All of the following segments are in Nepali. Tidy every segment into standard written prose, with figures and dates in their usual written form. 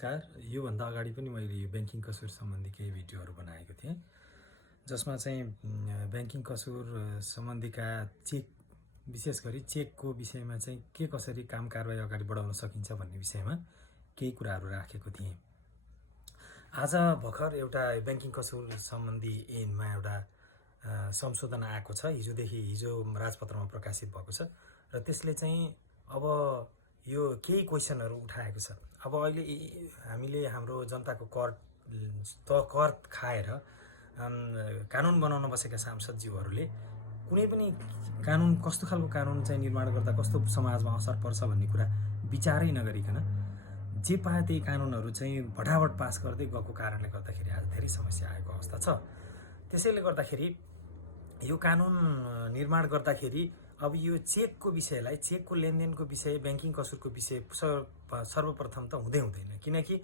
नमस्कार। योभन्दा अगाडि पनि मैले यो ब्याङ्किङ कसुर सम्बन्धी केही भिडियोहरू बनाएको थिएँ, जसमा चाहिँ ब्याङ्किङ कसुर सम्बन्धीका चेक, विशेष गरी चेकको विषयमा चाहिँ के कसरी काम कारबाही अगाडि बढाउन सकिन्छ भन्ने विषयमा केही कुराहरू राखेको थिएँ। आज भर्खर एउटा ब्याङ्किङ कसुर सम्बन्धी ऐनमा एउटा संशोधन आएको छ। हिजो राजपत्रमा प्रकाशित भएको छ र त्यसले चाहिँ अब यो केही क्वेसनहरू उठाएको छ। अब अहिले हामीले हाम्रो जनताको कर खाएर कानुन बनाउन बसेका सांसदज्यूहरूले कुनै पनि कानुन, कस्तो खालको कानुन चाहिँ निर्माण गर्दा कस्तो समाजमा असर पर्छ भन्ने कुरा विचारै नगरिकन जे पाए त्यही कानुनहरू चाहिँ भटाभट पास गर्दै गएको कारणले गर्दाखेरि आज धेरै समस्या आएको अवस्था छ। त्यसैले गर्दाखेरि यो कानुन निर्माण गर्दाखेरि अब यो चेकको विषयलाई, चेकको लेनदेनको विषय, ब्याङ्किङ कसुरको विषय सर्वप्रथम त हुँदैन, किनकि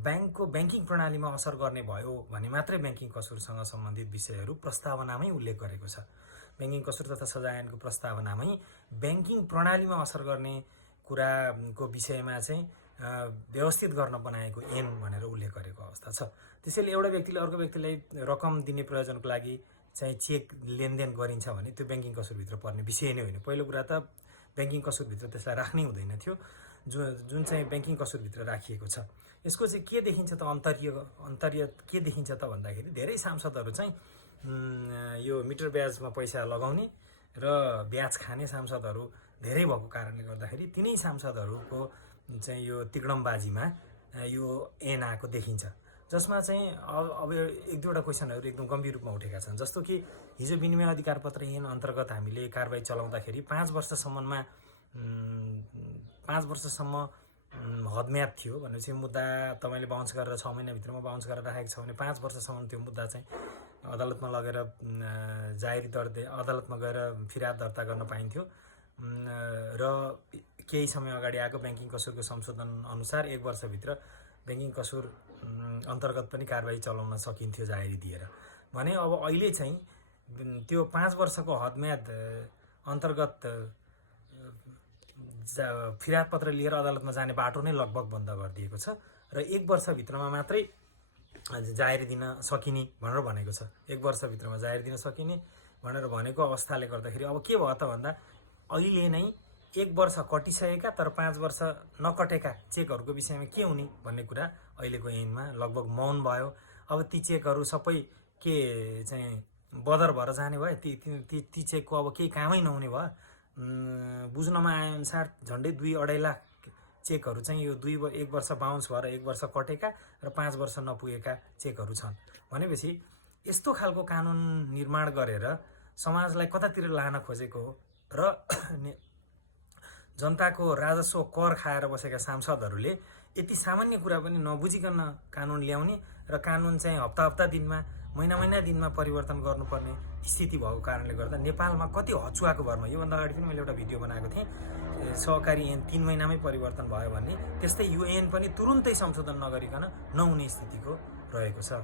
ब्याङ्किङ प्रणालीमा असर गर्ने भयो भने मात्रै ब्याङ्किङ कसुरसँग सम्बन्धित विषयहरू प्रस्तावनामै उल्लेख गरेको छ। ब्याङ्किङ कसुर तथा सजाय ऐनको प्रस्तावनामै ब्याङ्किङ प्रणालीमा असर गर्ने कुराको विषयमा चाहिँ व्यवस्थित गर्न बनाएको ऐन भनेर उल्लेख गरेको अवस्था छ। त्यसैले एउटा व्यक्तिले अर्को व्यक्तिलाई रकम दिने प्रयोजनको लागि चाहिँ चेक लेनदेन गरिन्छ भने त्यो ब्याङ्किङ कसुरभित्र पर्ने विषय नै होइन। पहिलो कुरा त ब्याङ्किङ कसुरभित्र त्यसलाई राख्नै हुँदैन थियो, जुन चाहिँ ब्याङ्किङ कसुरभित्र राखिएको छ। यसको चाहिँ के देखिन्छ त, अन्तर्य के देखिन्छ त भन्दाखेरि धेरै सांसदहरू चाहिँ यो मिटर ब्याजमा पैसा लगाउने र ब्याज खाने सांसदहरू धेरै भएको कारणले गर्दाखेरि तिनै सांसदहरूको चाहिँ यो तिग्डमबाजीमा यो ऐन आएको देखिन्छ, जसमा चाहिँ अब एक दुईवटा क्वेसनहरू एकदम गम्भीर रूपमा उठेका छन्। जस्तो कि हिजो विनिमय अधिकार पत्र ऐन अन्तर्गत हामीले कारबाही चलाउँदाखेरि 5 वर्षसम्म हदम्याद थियो भनेपछि मुद्दा तपाईँले बााउन्स गरेर 6 महिनाभित्रमा बााउन्स गरेर राखेको छ भने 5 वर्षसम्म त्यो मुद्दा चाहिँ अदालतमा लगेर अदालतमा गएर फिर्याद दर्ता गर्न पाइन्थ्यो र केही समय अगाडि आएको ब्याङ्किङ कसुरको संशोधन अनुसार 1 वर्षभित्र ब्याङ्किङ कसुर अन्तर्गत पनि कारबाही चलाउन सकिन्थ्यो जाहेरी दिएर भने। अब अहिले चाहिँ त्यो 5 वर्षको हदम्याद अन्तर्गत फिर्याद पत्र लिएर अदालतमा जाने बाटो नै लगभग बन्द गरिदिएको छ र 1 वर्षभित्रमा मात्रै जाहेरी दिन सकिने भनेर भनेको छ। 1 वर्षभित्रमा जाहेरी दिन सकिने भनेर भनेको अवस्थाले गर्दाखेरि अब के भयो त भन्दा अहिले नै 1 वर्ष कटिसकेका तर 5 वर्ष नकटेका चेकहरूको विषयमा के हुने भन्ने कुरा अहिलेको ऐनमा लगभग मौन भयो। अब ती चेकहरू सबै के चाहिँ बदर भएर जाने भयो, ती चेकको अब केही कामै नहुने भयो। बुझ्नमा आएअनुसार झन्डै 2-2.5 लाख चेकहरू चाहिँ यो 1 वर्ष बााउन्स भएर 1 वर्ष कटेका र 5 वर्ष नपुगेका चेकहरू छन् भनेपछि यस्तो खालको कानुन निर्माण गरेर समाजलाई कतातिर लान खोजेको हो र जनताको राजस्व कर खाएर बसेका सांसदहरूले यति सामान्य कुरा पनि नबुझिकन कानुन ल्याउने र कानुन चाहिँ हप्ता दिनमा, महिना दिनमा परिवर्तन गर्नुपर्ने स्थिति भएको कारणले गर्दा नेपालमा कति हचुवाको भरमा, योभन्दा अगाडि पनि मैले एउटा भिडियो बनाएको थिएँ, सहकारी ऐन 3 महिनामै परिवर्तन भयो भन्ने। त्यस्तै यो ऐन पनि तुरुन्तै संशोधन नगरिकन नहुने स्थितिको रहेको छ।